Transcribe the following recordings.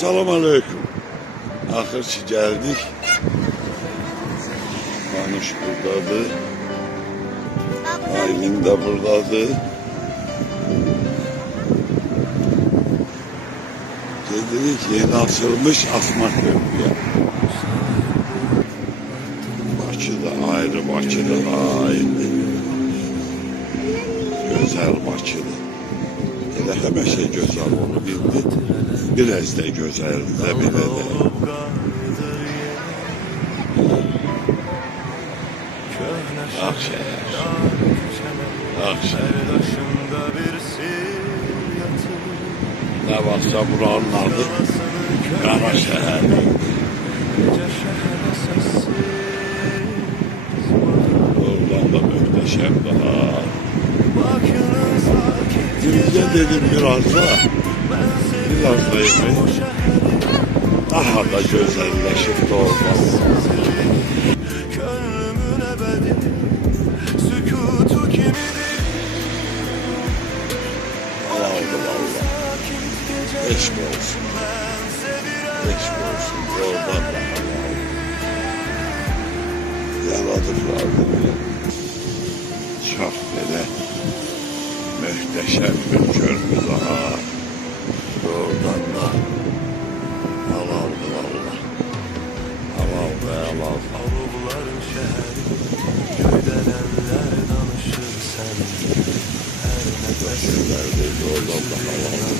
Assalamu alaikum. Axır ki gəldik. Manuş buradadır. Aylin də buradadır. Gedirik yeni açılmış Asmak Köprüye. Bakıda ayrı, Bakıda ayrı. Gözəl Bakıda. Elə həmişə gözəl olub indi. Biraz da gözəldir də belə də. Akşehir. Akşehir. Ne varsa buranın adı Karaşehir. Oradan da muhteşem daha. Dünce dedim biraz da yemek. Daha da güzelleşip doğmaz. Eşk olsun. Eşk olsun. Yoldan da yaradıklardır. Çok böyle muhteşem bir köprü daha. Yoldan da alalım Allah. Alalım be alalım. Avruların şehri, göğdelenler danışır sen. Her nefeslerde yoldan da alalım.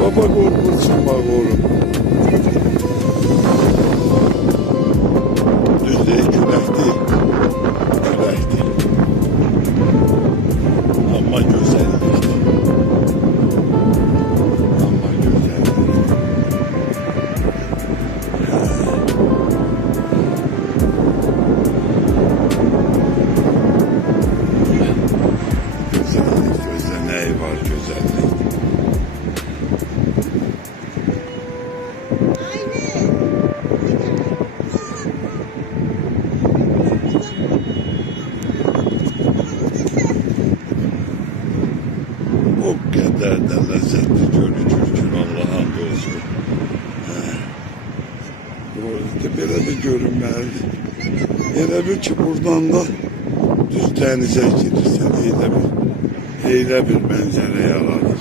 Baba korkutsun bak oğlum. Düz değil, küləkdir. Küləkdir. Amma gözəllikdir. Amma gözəllikdir. Gözəllik, gözdə nəyi var gözəllik? O kadar da lezzetli görünür ki Allah'a olsun. Burada böyle de görünmeli. Elə bir ki buradan da düz denize girirsen elə bir mənzərə yaranır.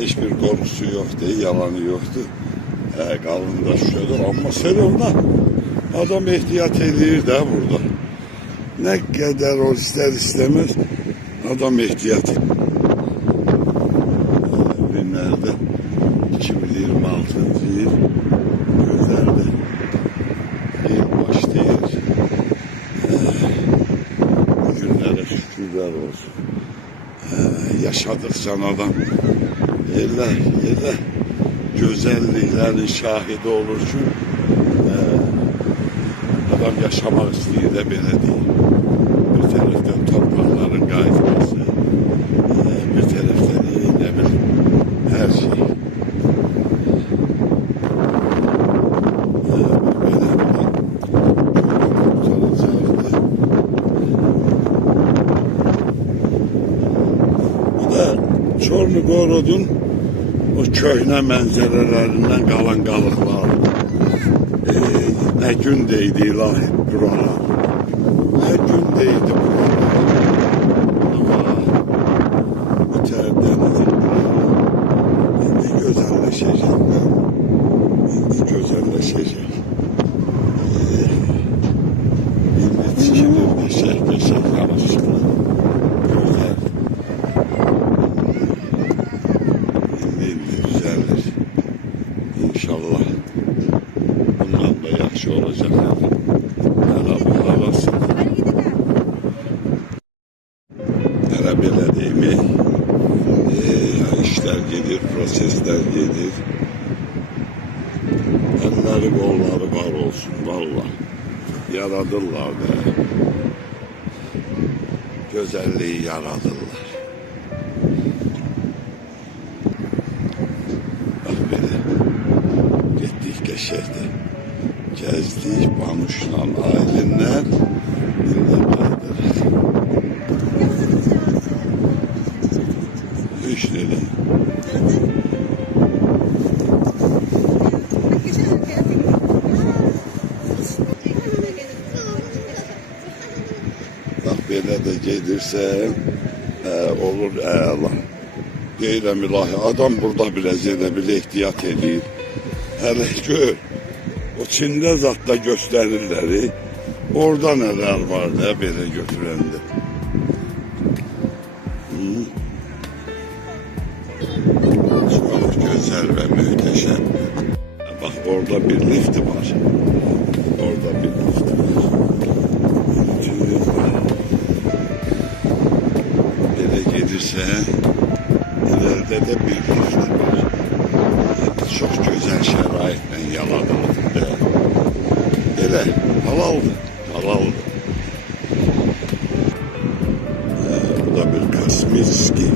Hiçbir korkusu yoktu, yalanı yoktu. Qalında şüşədir, amma selonda adam ehtiyat edir də burada. Nə qədər o istər-istəməz adam ehtiyat edir. Günlərdə 2026-cı il gözlərdə il başlayır. Bu günlərə şükürlər olsun. Yaşadıqca adam elə güzelliklerin şahidi olur ki adam yaşamak istəyir də belə deyil. Bir tərəfdən torpaqların qayıtması, bir tərəfdən nə bilim hər şey. Belə kurtaracaqdır. Bu da Çorlugorodun o köhnə mənzərələrindən qalan qalıqlar. Nə gün deydi ilahi burana. Nə gün deydi burana. Ama bu tərəfdən indi gözəlləşəcək. İndi gözəlləşəcək. İndi tikilir, şəhbə Beşik yanaşıklı. Güzel. İndi düzelir. İnşallah. Bundan da yaxşı olacak yani. Herhalde arasında. Hele belə değil mi? İşler gelir, prosesler gelir. Elleri kolları var olsun valla. Yaradırlar be. Güzelliği yaradırlar. Bak böyle. Gittik geçerdi. Gezdik Banuş'la ailenler. Üç lira. Bak böyle de gelirsen olur Allah. Deyirəm ilahi adam burada biraz elə bile ehtiyat edir. Hele gör. O Çin'de zatta gösterirler. Orada neler var ne böyle götürende. Çok güzel ve muhteşem. Bak orada bir lift var. Orada bir lift var. Böyle gelirse ileride de bir lift var. Çok güzel şeraitle yaladılır. Böyle halaldı. Halaldı. Bu da bir Kasmirski.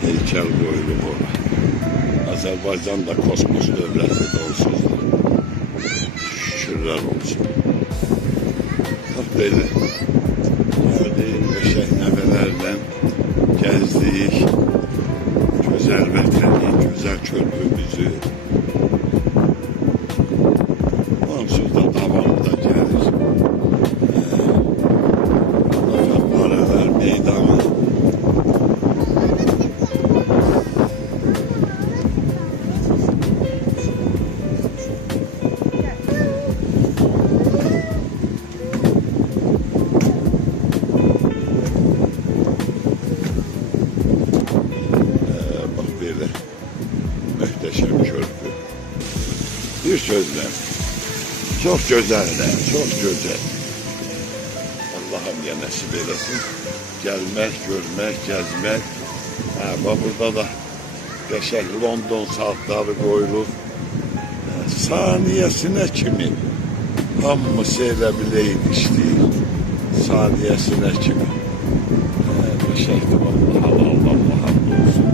Heykel boylu bu. Azerbaycan da kosmos devleti de olsun. Şükürler olsun. Bak böyle. Geldiğim beşek nevelerle gezdik. Güzel vatani, güzel körpümüzü. Onsuz da devamlı da gelir. Zaferpareler meydanı. Muhteşem körpü. Bir sözle çok güzeller, çok güzel. Allah'ım ya nasip eylesin. Gelmek, görmek, gezmek. Bak burada da geçen London saatleri koyulur. Saniyesine kimi hamısı elə bileydi işləyir. Saniyesine kimi. Beşəkdir Allah, Allah hamd olsun.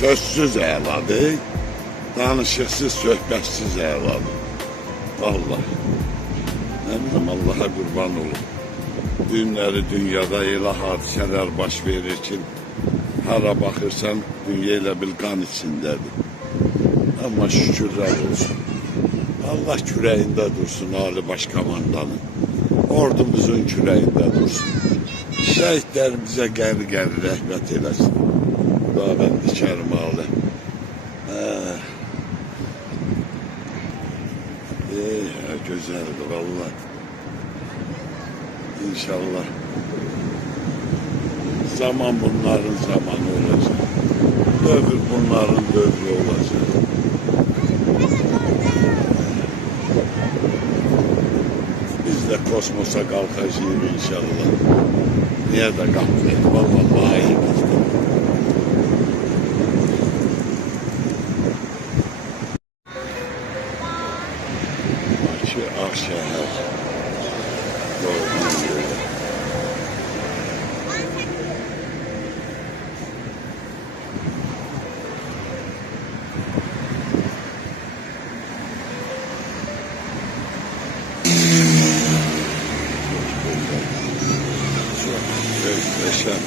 Sözsüz əladır, danışıqsız, söhbətsiz əladır. Vallahi. Nə bilim, Allaha qurban olun. Günləri dünyada elə hadisələr baş verir ki, hara baxırsan, dünya elə bil qan içindədir. Amma şükürlər olsun. Allah kürəyində dursun, Ali Başkomandanın. Ordumuzun kürəyində dursun. Şəhidlərimizə qəri-qəri rəhmət eləsin. Ben dikerim ağlı. Güzeldi vallahi. İnşallah. Zaman bunların zamanı olacak. Dövür bunların dövrü olacak. Biz de kosmosa kalkacağız inşallah. Niye de kalkmayalım? Vallahi layıkız. Akşehir. Gördüğünüz gibi. Çok muhteşem.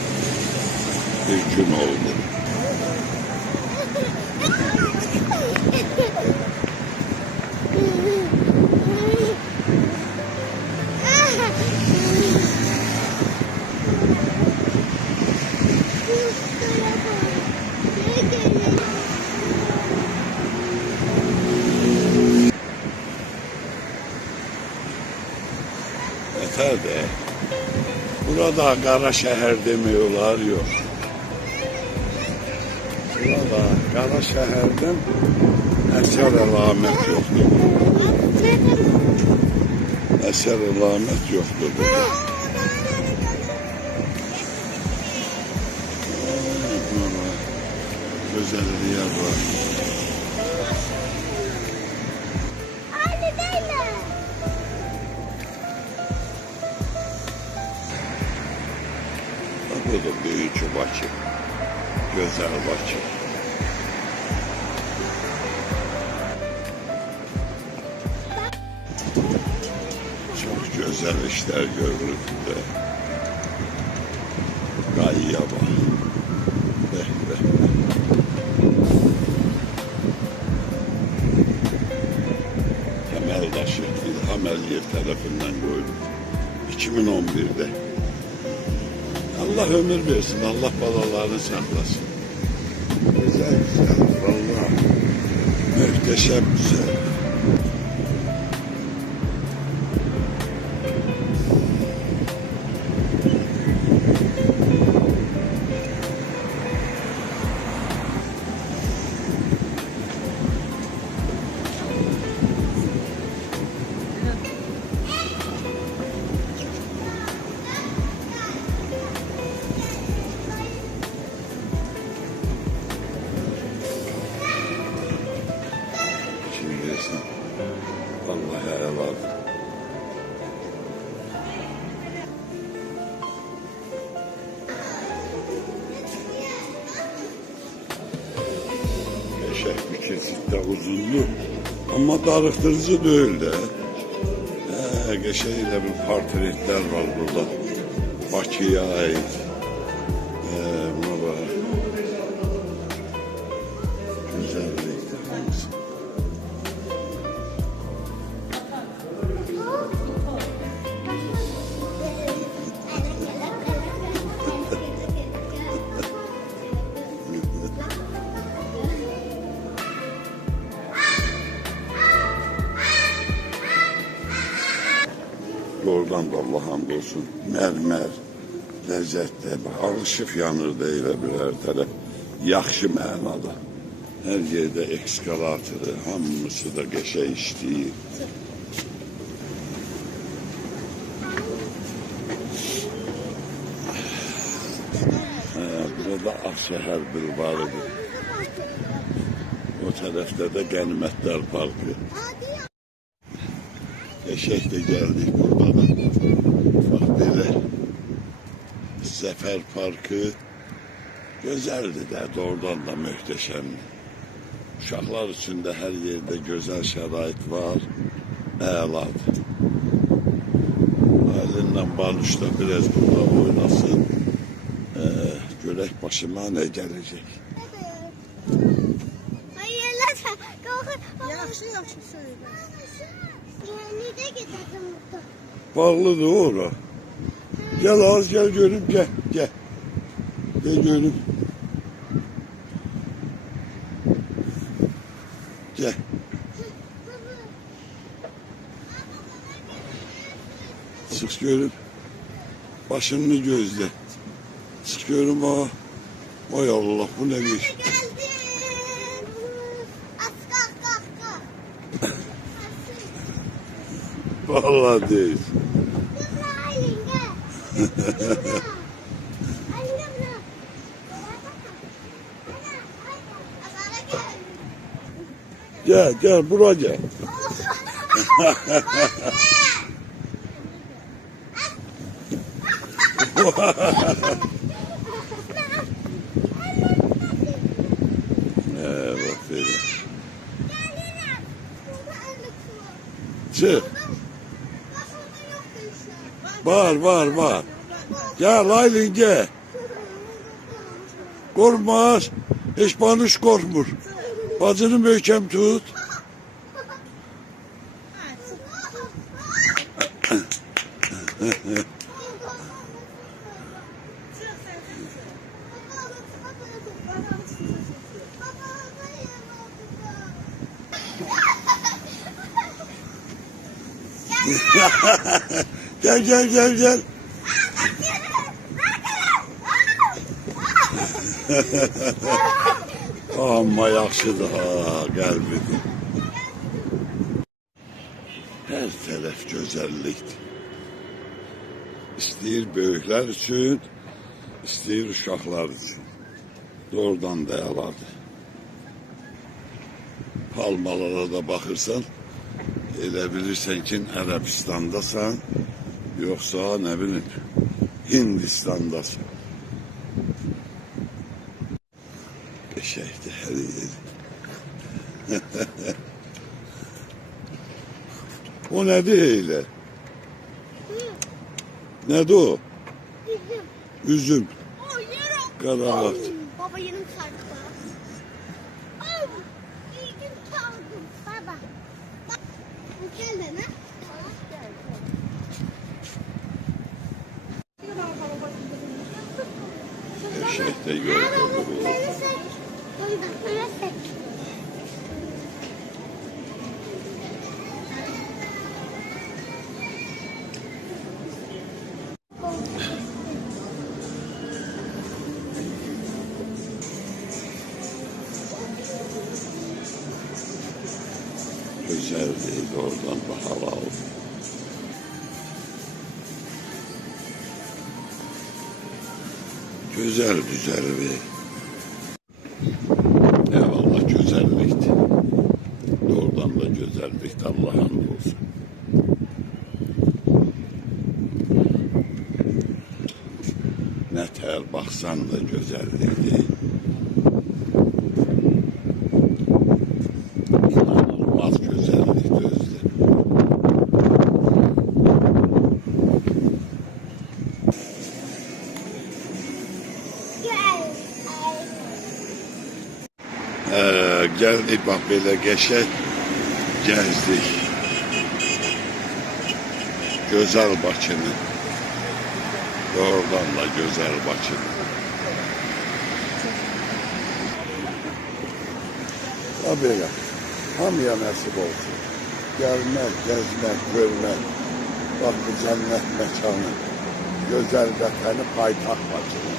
yeter de. Burada Kara Şehir demiyorlar, yok. Burada Kara Şehir'den eser alamet yoktur. Eser alamet yoktur burada. Güzel bir yer var. Bu da büyük Bakı. Güzel Bakı. Çok güzel işler görülür de. Gayya var. Temel taşı İlham Aliyev tarafından koyuldu. 2011'de. Allah ömür versin, Allah balalarını saklasın. Güzel güzel, vallahi muhteşem güzel. Vallahi helal. Eşek bir kesikte uzunlu ama darıktırıcı değil de. Geçeyle bir portretler var burada. Bakı'ya ait. Buna bak. Güzellikte hangisi? Oradan da Allah hamdolsun mermer, lezzetli, alışıp yanır değil birer taraf. Yaxşı mənada. Her yerde ekskalatörü, hamısı da geçe işleyir. Burada Akşehir Bulvarı'dır. O tarafta da Ganimetler Parkı. Eşekle geldik burada da. Bak böyle Zafer Parkı güzeldi de doğrudan da muhteşemdi. Uşaqlar için de her yerde güzel şərait var. Əladır. Ailenle Baluş da biraz burada oynasın. Görək başıma ne gelecek. Yaxşı söyle. Nereye gidelim burada? Bağlıdır ora. Gel az gel görüp gel. Gel. Gel görüp. Gel. Sık görüp. Başını gözle. Sık görüp ha. Ay Allah bu ne bir. Vallahi değil. Gel gel buraya gel. Evet böyle. Çık. Var. Gel Aylin gel. Korkmaz. Hiç Banuş korkmur. Bacını möhkem tut. Gel gel gel gel. Amma yaxşıdır ha, qəlbidir. Hər tərəf gözəllikdir. İstəyir böyüklər üçün, istəyir uşaqlar üçün. Doğrudan da əladır. Palmalara da baxırsan, elə bilirsən ki, Ərəbistandasan, yoxsa nə bilim, Hindistandasan. Qəşəkdir hər yeri. O nədir elə? Nədir o? Üzüm. Üzüm. O yerim. Qarağat. Baba yerim sardı. Ay, yerim sardı. Baba. Bak. Gel de ne? Qəşək də yoxdur bu. Güzel değil, oradan da hava aldı. Güzel bir. Eyvallah güzellikti. Doğrudan da güzellikti, Allah'a hamdolsun. Ne ter baksan da güzellikti. İnanılmaz güzellikti özde. Geldik bak böyle geçek gezdik. Güzel Bakı'nı. Doğrudan da güzel Bakı'nı. Tabii ya. Hamıya nasip olsun. Gelmek, gezmek, görmek. Bak bu cennet mekanı. Güzel vatanı payitaxt Bakı'nı.